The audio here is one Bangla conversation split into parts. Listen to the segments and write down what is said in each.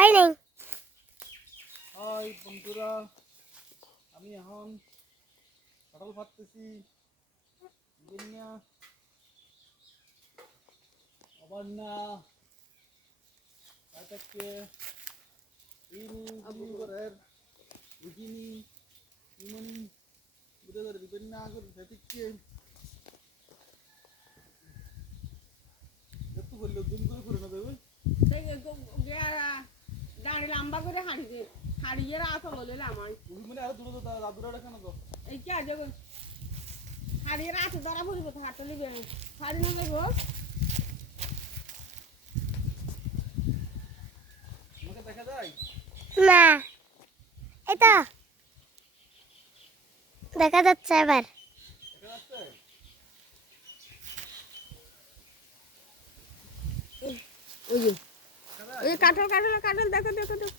হয় নাই। হাই বন্ধুরা, আমি এখন কাঁঠাল ফাটতেছি। আবার না তাকে ঘরের বুঝিনি ইমন বুঝে ধরে দিবেন না করে সেটিকে একটু বললো জুম করে না দেবে গাড়ি লম্বা করে হারিয়ে রাত হলো আমার মানে আরো দূরে দাদুরা কেন তো এই কি আজ হারিয়ে রাত ধরা পড়িব তো হাতে লিবে হারি না যাবো আমাকে দেখা যায় না, এই তো দেখা যাচ্ছে এবার। দেখা যাচ্ছে ওই যে ওই কাঠল কাঠল কাঠল দেখো দেখো দেখো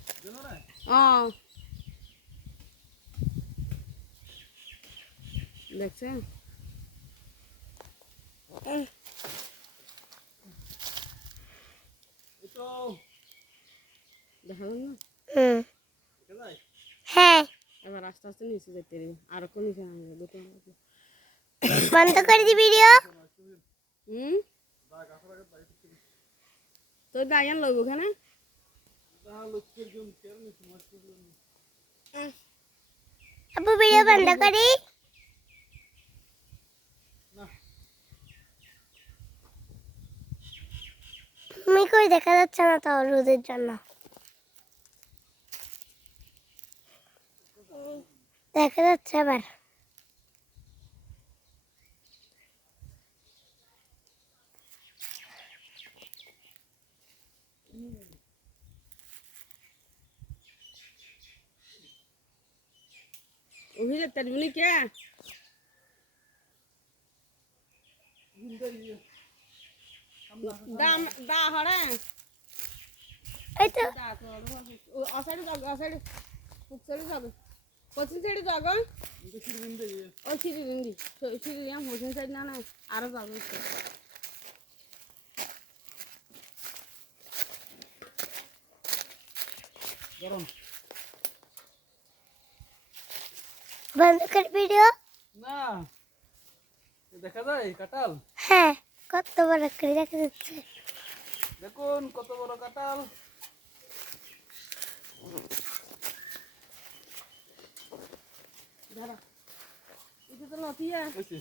দেখছেন তো দেখা গেল না দেখা যায় হ্যাঁ, এবার আস্তে আস্তে নিচে যেতে হবে আর কোন নিচে আনবে দুটো বন্ধ করে দি ভিডিও। তোর গায়ান লইব ওখানে আপু ভিডিও বন্ধ করি। তুমি কই দেখা যাচ্ছে না তো রোদের জন্য। দেখা যাচ্ছে এবার। ওহিলে তারবনি কে দাম দা হরে এই তো দা তো অসাড়ি জাগ অসাড়ি ফুকসাড়ি জাগ পশ্চিম সাইডে জাগ ওই সিঁড়ি দিন্দি সিঁড়ি দিলাম পশ্চিম সাইড না না আরো জাগ গরম বন্ধ করে ভিডিও। না দেখা যায় কাঁঠাল হ্যাঁ, কত বড় করে দেখা যাচ্ছে। দেখুন কত বড় কাঁঠাল দাঁড়া এটা তো লতিয়া হয়েছে